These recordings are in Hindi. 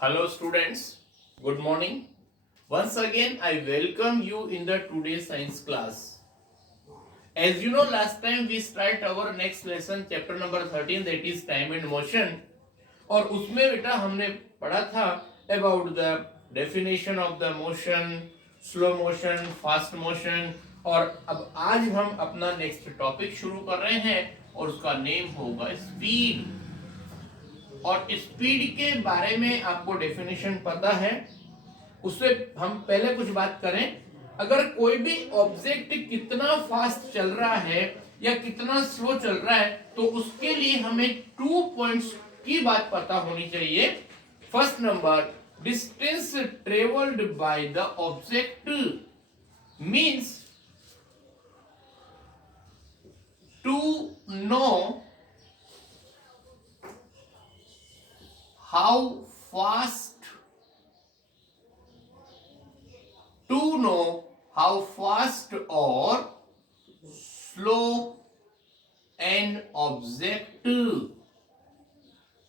Hello students, good morning. Once again I welcome you in the today's science class. As you know, last time we start our next lesson chapter number 13, that is time and motion. और उसमें बेटा हमने पढ़ा था about the definition of the motion, slow motion, fast motion. और अब आज हम अपना नेक्स्ट टॉपिक शुरू कर रहे हैं और उसका नेम होगा स्पीड. और स्पीड के बारे में आपको डेफिनेशन पता है. उससे हम पहले कुछ बात करें. अगर कोई भी ऑब्जेक्ट कितना फास्ट चल रहा है या कितना स्लो चल रहा है तो उसके लिए हमें 2 पॉइंट्स की बात पता होनी चाहिए. First number, distance travelled by the object means to know how fast or slow an object,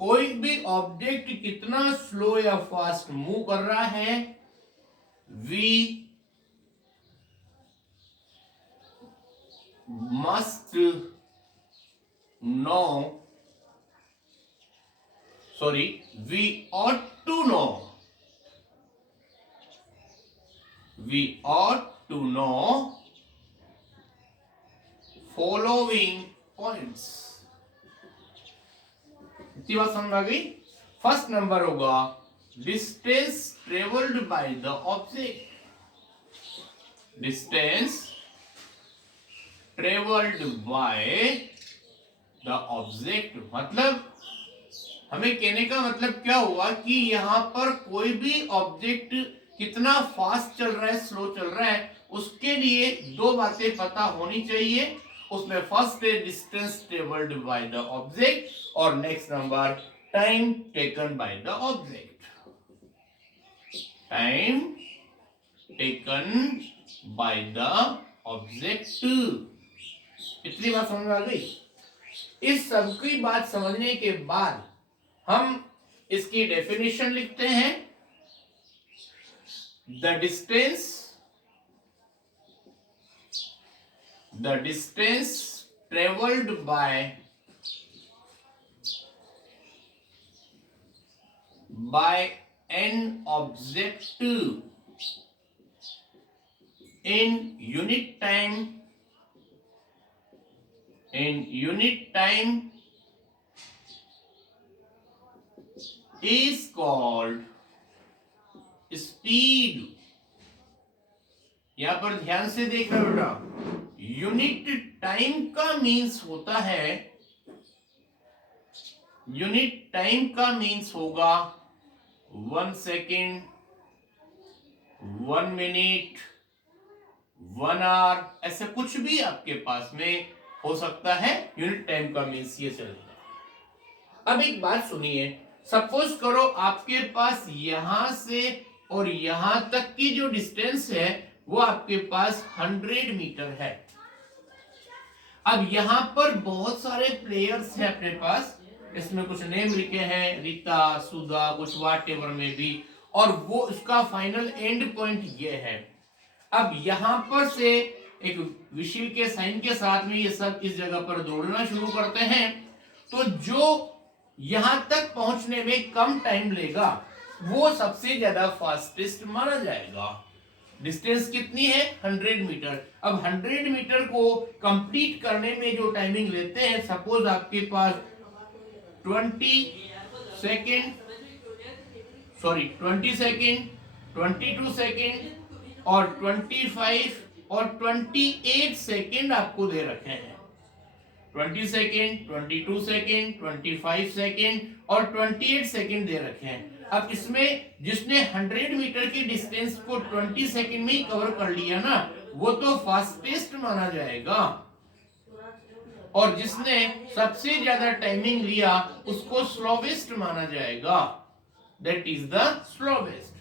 कोई भी ऑब्जेक्ट कितना स्लो या फास्ट मूव कर रहा है, we must know, we ought to know following points. इतनी बात समझ आ गई. फर्स्ट नंबर होगा distance travelled by the object. Distance travelled by the object मतलब हमें कहने का मतलब क्या हुआ कि यहां पर कोई भी ऑब्जेक्ट कितना फास्ट चल रहा है, स्लो चल रहा है, उसके लिए दो बातें पता होनी चाहिए. उसमें फर्स्ट है distance travelled by the object और next number time taken by the object. Time taken by the object. इतनी बात समझ में आ गई. इस सबकी बात समझने के बाद हम इसकी डेफिनेशन लिखते हैं. The distance travelled bye an object in unit time is called speed. यहां पर ध्यान से देखना बेटा. यूनिट टाइम का मींस होता है, यूनिट टाइम का मींस होगा 1 सेकेंड, 1 मिनट, 1 आवर, ऐसे कुछ भी आपके पास में हो सकता है. यूनिट टाइम का मींस ये चलेगा. अब एक बात सुनिए. सपोज करो आपके पास यहां से और यहां तक की जो डिस्टेंस है वो आपके पास 100 मीटर है. अब यहां पर बहुत सारे प्लेयर्स हैं अपने पास. इसमें कुछ नेम लिखे हैं, रीता, सुधा, कुछ वाट एवर में भी, और वो उसका फाइनल एंड पॉइंट ये है. अब यहां पर से एक विशिल के साइन के साथ में ये सब इस जगह पर दौड़ना शुरू करते हैं. तो जो यहां तक पहुंचने में कम टाइम लेगा वो सबसे ज्यादा फास्टेस्ट माना जाएगा. डिस्टेंस कितनी है? 100 मीटर. अब 100 मीटर को कंप्लीट करने में जो टाइमिंग लेते हैं, सपोज आपके पास 20 सेकेंड, 22 सेकेंड और 25 और 28 सेकेंड आपको दे रखे हैं. 20 सेकेंड, 22 सेकेंड, 25 सेकेंड और 28 सेकेंड दे रखे हैं. अब इसमें जिसने 100 मीटर की डिस्टेंस को 20 सेकेंड में ही कवर कर लिया ना, वो तो फास्टेस्ट माना जाएगा. और जिसने सबसे ज्यादा टाइमिंग लिया उसको स्लोवेस्ट माना जाएगा. That is the slowest.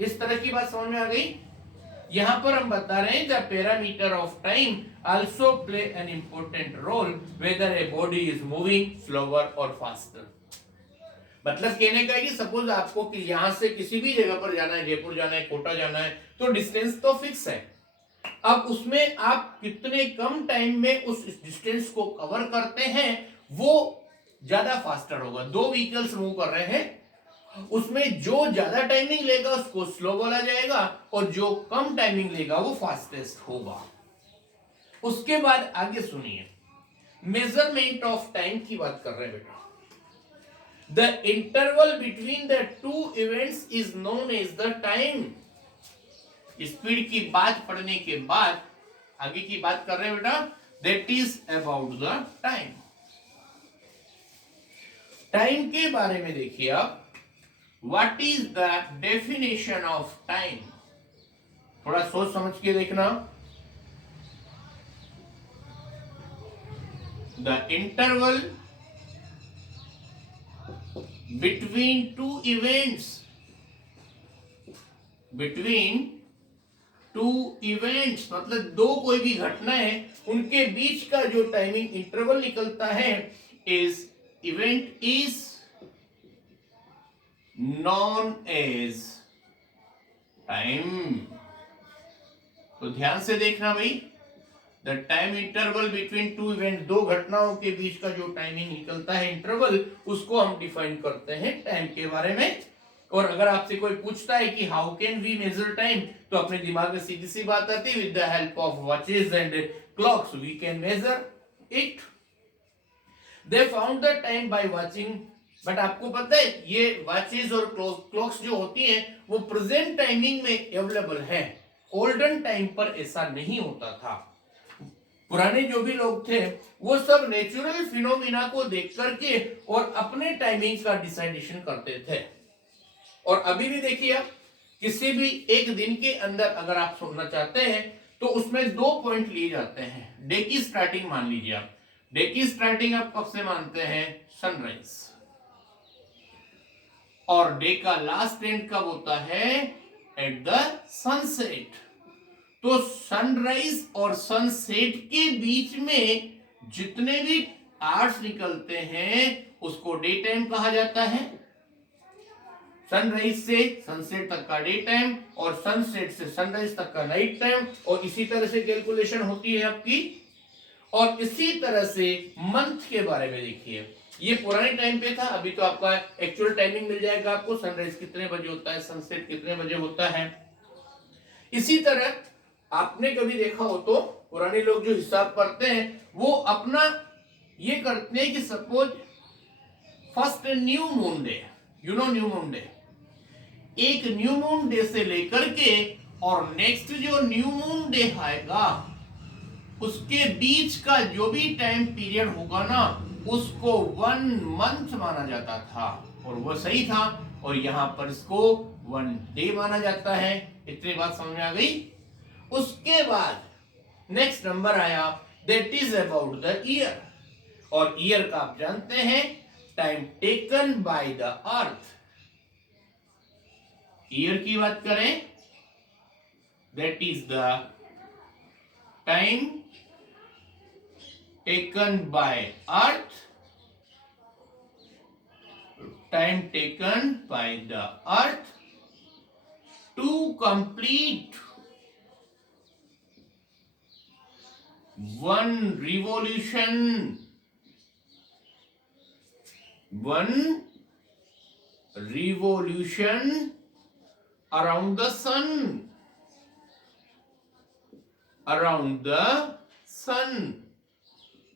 इस तरह की बात समझ में आ गई. यहां पर हम बता रहे हैं the parameter of time also play an important role whether a body is moving slower or faster. मतलब कहने का कि सपोज आपको कि यहां से किसी भी जगह पर जाना है, जयपुर जाना है, कोटा जाना है, तो डिस्टेंस तो फिक्स है। अब उसमें आप कितने कम टाइम में उस डिस्टेंस को कवर करते हैं वो ज्यादा फास्टर होगा। दो व्हीकल्स मूव कर रहे हैं, उसमें जो ज्यादा टाइमिंग लेगा उसको स्लो बोला जाएगा और जो कम टाइमिंग लेगा वो फास्टेस्ट होगा। उसके बाद आगे सुनिए, मेजरमेंट ऑफ टाइम की बात कर रहे हैं बेटा। The interval between the two events is known as the time. Speed की बात पढ़ने के बाद आगे की बात कर रहे हैं बेटा, that is about the time. Time के बारे में देखिए आप, what is the definition of time. थोड़ा सोच समझ के देखना। The interval between to events, between two events मतलब दो कोई भी घटना है उनके बीच का जो टाइमिंग इंटरवल निकलता है is event is known as time. तो ध्यान से देखना भाई, the time interval between two event, दो घटनाओं के बीच का जो टाइमिंग निकलता है इंटरवल, उसको हम डिफाइन करते हैं टाइम के बारे में। और अगर आपसे कोई पूछता है कि how can we measure time, तो अपने दिमाग में सीधी सी बात आती है, with the help of watches and clocks we can measure it. They found the time by watching, but आपको पता है ये वॉचेस और क्लॉक्स जो होती हैं वो प्रेजेंट टाइमिंग में अवेलेबल है, ओल्डन टाइम पर ऐसा नहीं होता था। पुराने जो भी लोग थे वो सब नेचुरल फिनोमिना को देख करके और अपने टाइमिंग का डिसाइडेशन करते थे। और अभी भी देखिए आप, किसी भी एक दिन के अंदर अगर आप सुनना चाहते हैं तो उसमें दो पॉइंट लिए जाते हैं। डे की स्टार्टिंग मान लीजिए आप, डे की स्टार्टिंग आप कब से मानते हैं, सनराइज, और डे का लास्ट एंड कब होता है, एट द सनसेट। तो सनराइज और सनसेट के बीच में जितने भी आवर्स निकलते हैं उसको डे टाइम कहा जाता है। सनराइज से सनसेट तक का डे टाइम और सनसेट से सनराइज तक का नाइट टाइम, और इसी तरह से कैलकुलेशन होती है आपकी। और इसी तरह से मंथ के बारे में देखिए, ये पुराने टाइम पे था, अभी तो आपका एक्चुअल टाइमिंग मिल जाएगा आपको, सनराइज कितने बजे होता है, सनसेट कितने बजे होता है। इसी तरह आपने कभी देखा हो तो पुराने लोग जो हिसाब करते हैं वो अपना ये करते हैं कि suppose first new moon day, you know new moon day, एक न्यू मून डे से लेकर के और नेक्स्ट जो न्यू मून डे आएगा उसके बीच का जो भी टाइम पीरियड होगा ना उसको 1 मंथ माना जाता था, और वो सही था। और यहां पर इसको 1 डे माना जाता है। इतनी बात समझ में आ गई। उसके बाद नेक्स्ट नंबर आया, that is about the year. और ईयर का आप जानते हैं, time taken by the earth. Year की बात करें, that is the time taken by earth, time taken by the earth to complete 1 revolution, 1 revolution around the sun, around the sun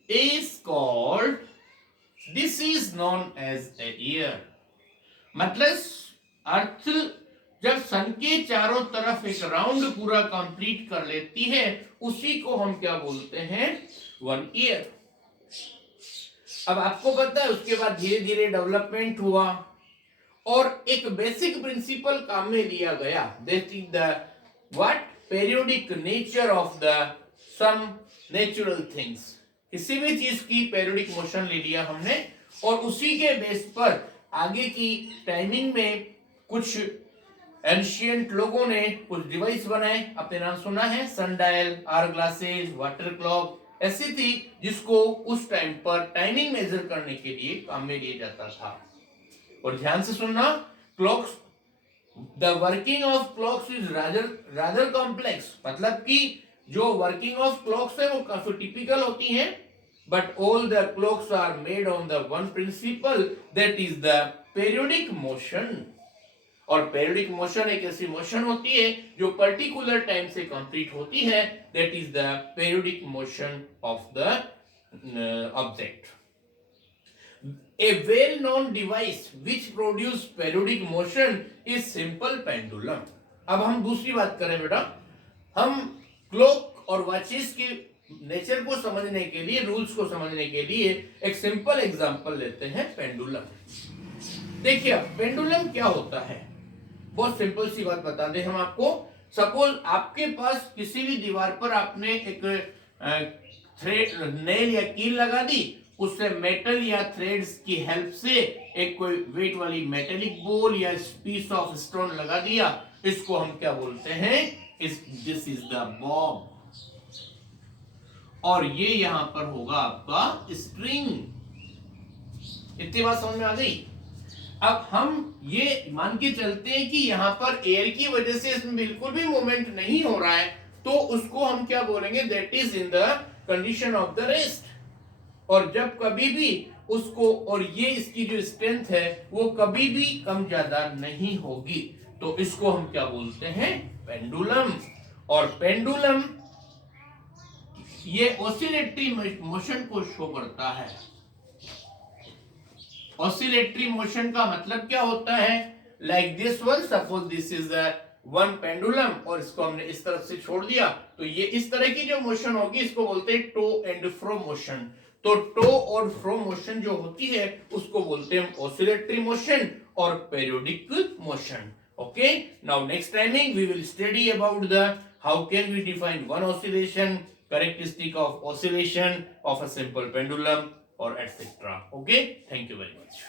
is called, this is known as a year। मतलब अर्थ जब सन के चारों तरफ एक राउंड पूरा कंप्लीट कर लेती है उसी को हम क्या बोलते हैं, 1 ईयर। अब आपको पता है उसके बाद धीरे धीरे डेवलपमेंट हुआ और एक बेसिक प्रिंसिपल काम में लिया गया, that is the what, periodic nature of the some natural things. किसी भी चीज की पेरियोडिक मोशन ले लिया हमने और उसी के बेस पर आगे की टाइमिंग में कुछ एंशिएंट लोगों ने कुछ डिवाइस बनाए, आपने नाम सुना है, sundial, hour glasses, water clock, ऐसी थी जिसको उस टाइम पर टाइमिंग मेजर करने के लिए काम में लिया जाता था। और ध्यान से सुनना, clocks, the working of clocks is rather complex, मतलब कि जो वर्किंग ऑफ क्लॉक्स है वो काफी टिपिकल होती हैं, but all the clocks are made on the one principle, that is the periodic motion. और पीरियोडिक मोशन एक ऐसी मोशन होती है जो पर्टिकुलर टाइम से कंप्लीट होती है, that is the periodic motion of the object. A well-known device which produce periodic motion is simple pendulum। अब हम दूसरी बात करें बेटा, हम क्लॉक और वॉचेस के नेचर को समझने के लिए, रूल्स को समझने के लिए एक सिंपल एग्जांपल लेते हैं, पेंडुलम। देखिए पेंडुलम क्या होता है, बहुत सिंपल सी बात बता दें हम आपको। सपोज आपके पास किसी भी दीवार पर आपने एक थ्रेड, नेल या कील लगा दी, उससे मेटल या थ्रेड्स की हेल्प से एक कोई वेट वाली मेटेलिक बॉल या पीस ऑफ स्टोन लगा दिया, इसको हम क्या बोलते हैं, दिस इज द बॉब। और ये यहां पर होगा आपका स्प्रिंग। इतनी बात समझ में आ गई। अब हम ये मान के चलते हैं कि यहां पर एयर की वजह से इसमें बिल्कुल भी मूवमेंट नहीं हो रहा है, तो उसको हम क्या बोलेंगे, that is in the condition of the rest. और जब कभी भी उसको, और ये इसकी जो स्ट्रेंथ है वो कभी भी कम ज्यादा नहीं होगी, तो इसको हम क्या बोलते हैं, पेंडुलम। और पेंडुलम ये ऑसिलेटरी मोशन को शो करता है। ऑसिलेटरी मोशन का मतलब क्या होता है, like this one, suppose this is one pendulum, और इसको हमने इस तरफ से छोड़ दिया, तो ये इस तरह की जो मोशन होगी इसको बोलते हैं टो एंड फ्रो मोशन। तो टो और फ्रो मोशन जो होती है उसको बोलते हैं ऑसिलेटरी मोशन और periodic motion. Okay, now next timing we will study about the how can we define one oscillation, characteristic of oscillation of a simple pendulum or etc. Okay, thank you very much.